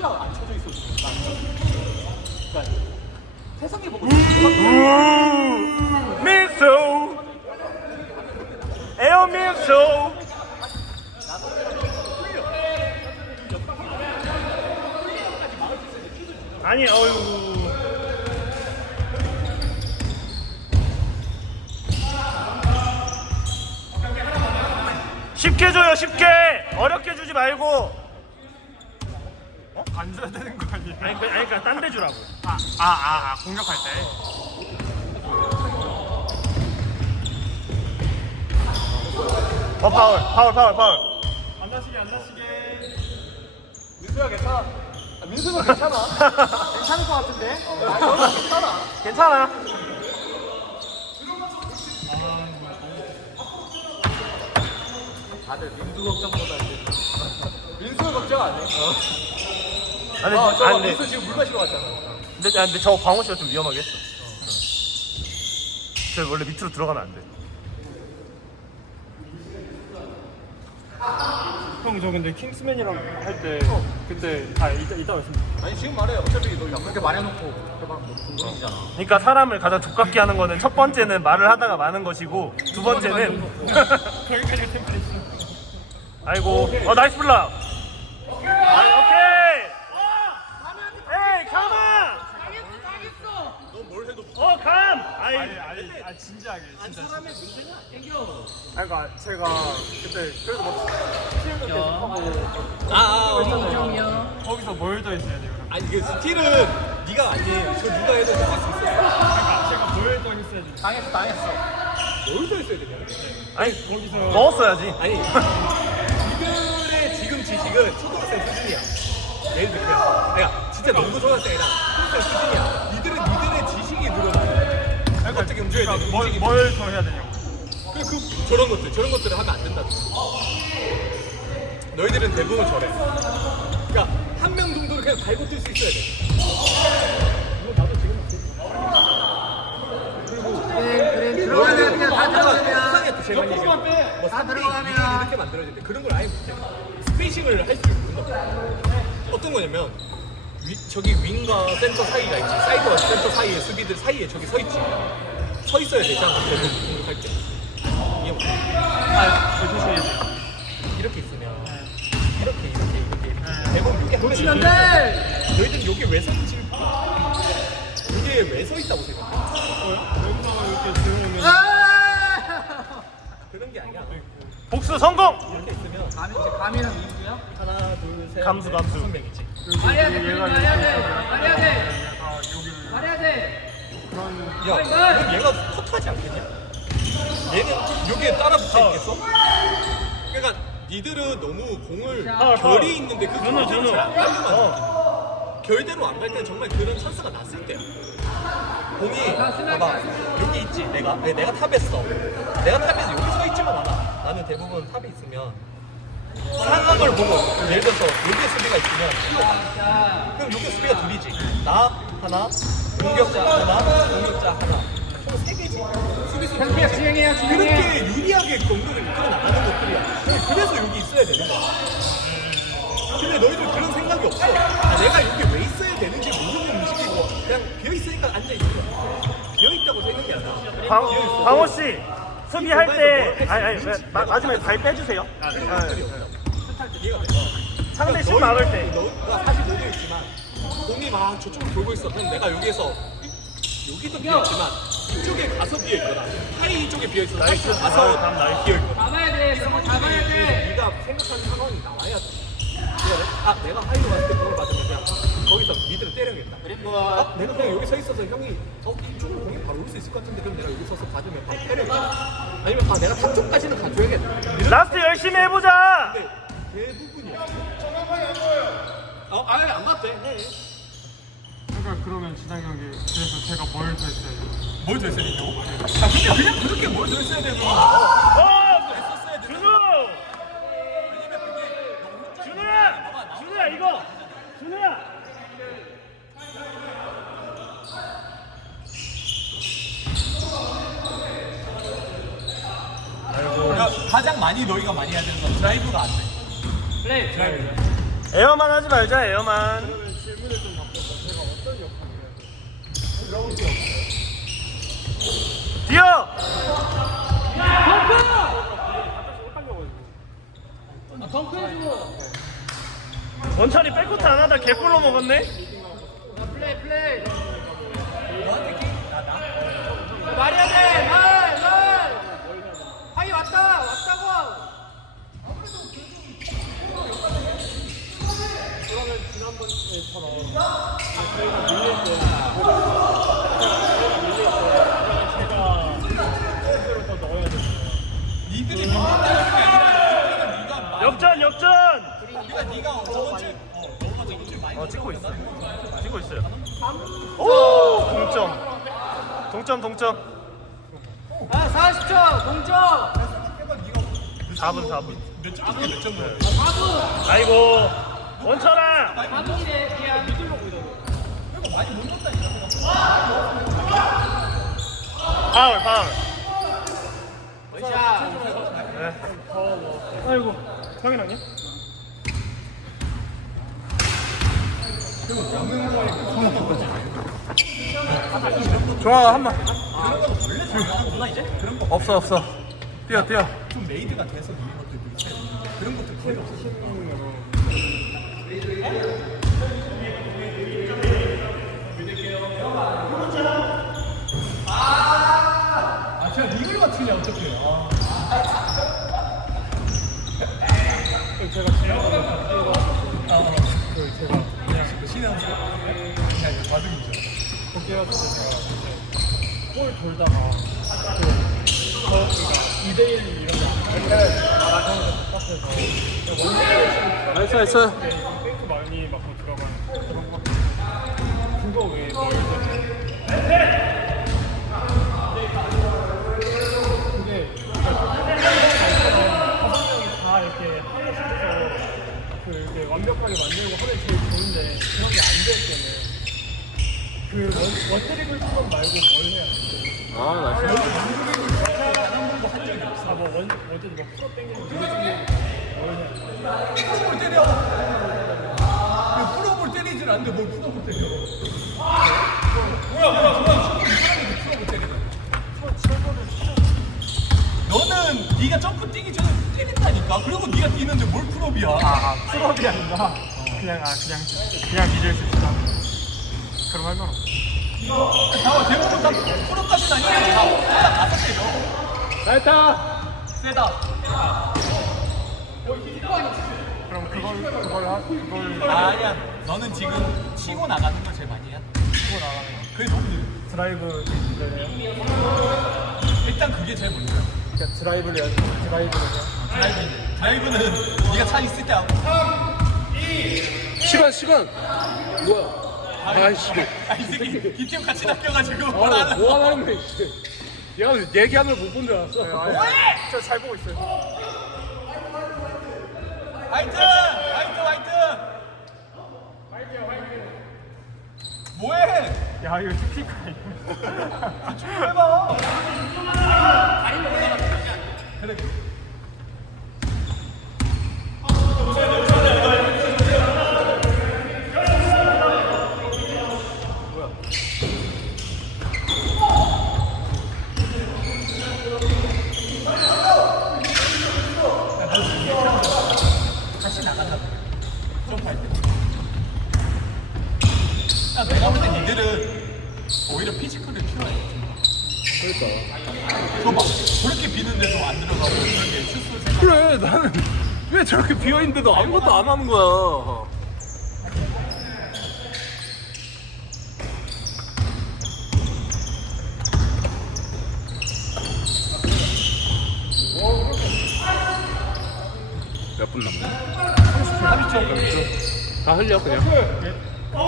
코치가 안 쳐져 있어. 그러니까 세상에 보고 민수 에어 민수 아니 어유 쉽게 줘요 쉽게. 어렵게 주지 말고 어? 안 줘야 되는 거 아니에요? 아니 그- 아니 그러니까 딴 데 주라고 아, 아, 아, 아, 공격할 때. 어 파울 파울 파울 파울 안 나시게, 안 나시게. 민수야 괜찮아. 아, 민수는 괜찮아. 괜찮을 것 같은데? 아, 너는 괜찮아. 괜찮아 다들 민수 걱정보다 이제 민수 걱정 안 해. 아니 아, 저거 아니 근데, 민수 지금 물 마시러 갔잖아. 근데, 야, 근데 저 광호 씨가 좀 위험하게 했어 저 원래 밑으로 들어가면 안 돼 형, 저 근데 킹스맨이랑 할 때, 그때, 아, 이따, 이따 말씀. 아니 지금 말해. 어차피 너 그렇게 말해놓고 그렇게 뭐 궁금이잖아. 그러니까 사람을 가장 족같게 하는 거는 첫 번째는 말을 하다가 마는 것이고 두 번째는 거기까지 템플릿. 아이고 어 나이스 블락 아이 오케이 에이 가마 너뭘 해도 어 감 아이 아니, 아니, 아, 진지하게. 진짜. 사람의 문제냐? 땡겨. 아, 그니까, 제가 그때, 그래도 막, 시험 계속 하고, 아, 아, 거기서 뭘더 했어야 돼요? 그럼? 아니 그 스틸은 네가 아니에요. 저 누가 해도 해줄 수 있었어. 그러니까 제가 뭘더 했어야 돼요? 당했어, 당했어. 뭘더 했어야 되냐? 아니 거기서. 넣었어야지 아니 이들의 지금 지식은 초등학생 수준이야. 예를 들면, 그러니까 진짜 농구 초등학생이라 초등학생 수준이야. 갑자기 움직여야 돼. 그러니까 뭘, 움직이고. 뭘더 해야 되냐고. 그, 그 저런 것들 저런 것들을 하면 안 된다. 너희들은 대부분 저래. 그러니까 한 명 정도를 그냥 갈고 뛸 수 있어야 돼. 이거 나도 지금 그래 그래 들어가면 그냥 다 들어가면. 뭐다 3대 들어가면. 2를 이렇게 만들어야 돼. 그런 걸 아예 못해. 스페이싱을 할수 있는 거. 어떤 거냐면 위, 저기 윙과 센터 사이가 있지. 사이드와 센터 사이에 수비들 사이에 저기 서 있지. 서 있어야 되잖아. 대부분 공격할 때. 이해 못해. 아, 저 조심해야 돼요. 이렇게 있으면 이렇게 이렇게 이렇게 대부분 이게 놓치면 돼 너희들 여기 왜 서 있지? 이게 왜 서 있다고 생각해? 여기서 이렇게 들어오면. 아! 그런 게 아니야. 복수 성공 이렇게 있으면 감이 이제 감이랑 감수, 감수. 명이지. 말해야 돼 말해야 돼 말해야 돼 아. 말해야 돼 야, 그럼 얘가 컷하지 않겠냐? 얘는 여기에 따라 붙어 있겠어? 그러니까 니들은 너무 공을 파울. 결이 있는데 그 결대로. 잘안 가면 어. 결대로 안갈 때는 정말 그런 찬스가 났을 때야. 공이 봐봐 여기 있지 내가 내가 탑에 어 내가 탑에서 여기 서 있지만 않아. 나는 대부분 탑에 있으면 상황을 보고 예를 들어서 여기에 수비가 있으면 이거 그럼 여기 수비가 둘이지. 나 하나, 공격자 하나, 공격자 하나. 총세 개지. 수비수 두 개지. 진행해요, 진행해. 그렇게 유리하게 경기를 이끌어 나가는 것들이야. 그래서 여기 있어야 되는 거야. 근데 너희들 그런 생각이 없어. 아, 내가 여기 왜 있어야 되는지 모르는 음식이고 그냥 비어 있으니까 앉아 있는 거야. 비어 있다고 생각이 안 나. 있어. 광호 씨 수비할 때 아니 아니 왜, 마, 마지막에 발 빼주세요 아, 없어. 탓할 때 이해가 돼. 상대 슛 막을 때 너가 45도 있지만 공이 막 저쪽으로 돌고 있어. 그럼 내가 여기에서 여기도 비어 있지만 이쪽에 가서 비어 있거나 하이 이쪽에 비어 있어. 나이스 가서 아, 나이스. 비어 있거나. 잡아야 돼거 잡아야 돼 네가 생각하는 상황이 나와야 돼. 아 내가 하이로 왔을 때 공을 받으면 그냥 거기서 미드를 때려야겠다. 아 내가 그냥 여기 서 있어서 형이 어 이쪽으로 공이 바로 올 수 있을 것 같은데 그럼 내가 여기 서서 받으면 바로 때려야겠다. 아니면 아 내가 탑 쪽까지는 가줘야겠다. 이런 라스트 열심히 해보자 데 대부분이야. 어, 아예 안 맞대. 해. 그러니까 그러면 지난 경기 그래서 제가 뭘더 했어야 돼요? 뭘 됐어야 되냐고. 아 근데 그냥 그렇게 뭘 됐어야 되는 거야. 어 했었어야 되는 준우 왜냐면 그게 너무 준우야 준우야 이거 준우야 그러니까 가장 많이 너희가 많이 해야 되는 건 드라이브가 안 돼. 플레이 드라이브. 에어만 하지 말자 에어만. 그러면 질문을 좀 바꿔서 제가 어떤 역할을 해야 돼요? 뛰어 원찬이 백코트 안 하다 개꿀로 먹었네? 플레이 플레이. 말해야 돼말말 하이 왔다 왔다고 그러면 지난번처럼 저희가 밀릴 때 저희가 밀릴 때 그러면 제가 실수를 더 넣어야 되잖아요 니들이 민망하는 게 아니라 네가 마- 역전 역전 저번 주 어, 너가 저번 주에 많이 어 찍고 있어 찍고 있어요. 아, 오! 동점. 동점 동점. 아 40초! 동점! 4분 4분. 몇 점? 몇 점? 몇 아이고 그냥 파울 파울 네. 아이고 형이 아니야? 종아 한번 없어 없어 뛰어 뛰어 좀 메이드가 돼서. 그런 것들 없어. 아, 제가 리글 맞추냐 어떡해요. 제가 지난번에 바뀌고 그 제가 그냥 신의 수 그냥 이거 과정이죠. 복귀했을 때 제가 골 돌다가 그저 그러니까 2대1 이런 거 말하면서 바깥에서 나이스 나이스 페이크 많이 맞고 들어간 그런 거. 그거 외에 뭐 이제 그게 다섯 명이 다 이렇게 하고 싶어서 그 이렇게 완벽하게 만들고 하면 제일 좋은데 그런 게 안 될 때는 그 원, 원드리블 수업 말고 뭘 해야 돼? 아 나이스 아, 뭐, 원, 어쨌든 뭐, 풀업 땡기는 거, 뭘 해야 돼? 풀업을 때려. 왜 풀업을 않는데 뭘 풀업을 때려? 뭐야 뭐야 뭐야. 이 사람이 풀업을 때리네. 너는 네가 점프 뛰기 전에 때린다니까. 그리고 네가 뛰는데 뭘 풀업이야? 아, 풀업이 아니라, 그냥, 아, 그냥, 그냥 믿을 수 있다. 그럼 할말 없어. 다 대부분 다 풀업까지는 아니야. 다 올라 가서 때려. 나이다! 세다. 그럼 그걸, 그걸, 하, 그걸 아, 아니야. 너는 지금 치고 나가는 걸 제일 많이 해야 돼. 치고 나가는 거. 그게 너무 느려. 드라이브, 네. 일단 그게 제일 먼저야. 그러니까 드라이브를, 연, 드라이브를 연. 드라이브. 드라이브는 네가 차 있을 때 하고. 시간 시간 뭐야 아이씨 아, 이 새끼 이팀 같이 낚여가지고 뭘아 하나. 뭐하는 거야 씨. 얘가 얘기하면 못본 줄 알았어 아니, 진짜 잘 보고 있어요. 화이트! 화이트! 화이트! 뭐해? 야, 이거 티피카 아니야? 해봐. 그래. 다시 나간다고. 점프할 때. 야, 내가 볼 때 니들은 오히려 피지컬을 키워야 돼. 저막 저렇게 비는데도 안 들어가고 이렇게 슛을 생각. 그래 나는 왜 저렇게 비어있는데도 아무것도 안 하는 거야. 몇 분 남았냐? 30초. 다 흘려 그냥. 아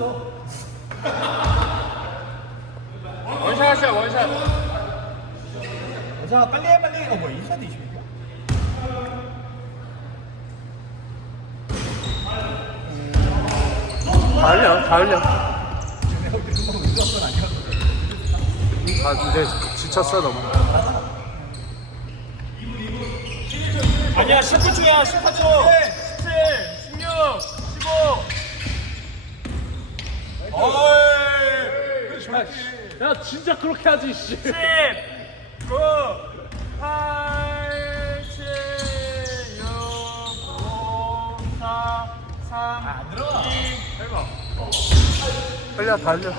패스였어. 원샷이야, 원샷. 자 빨리 해 빨리. 어 뭐야 인사도 이십니까? 다 흘려 다 흘려 아 근데 지쳤어 너무 아니야 10분 중이야 14초 17 16 15야 진짜 그렇게 하지 씨. 10 9 8 7 6 5 4 3 2 달려 달려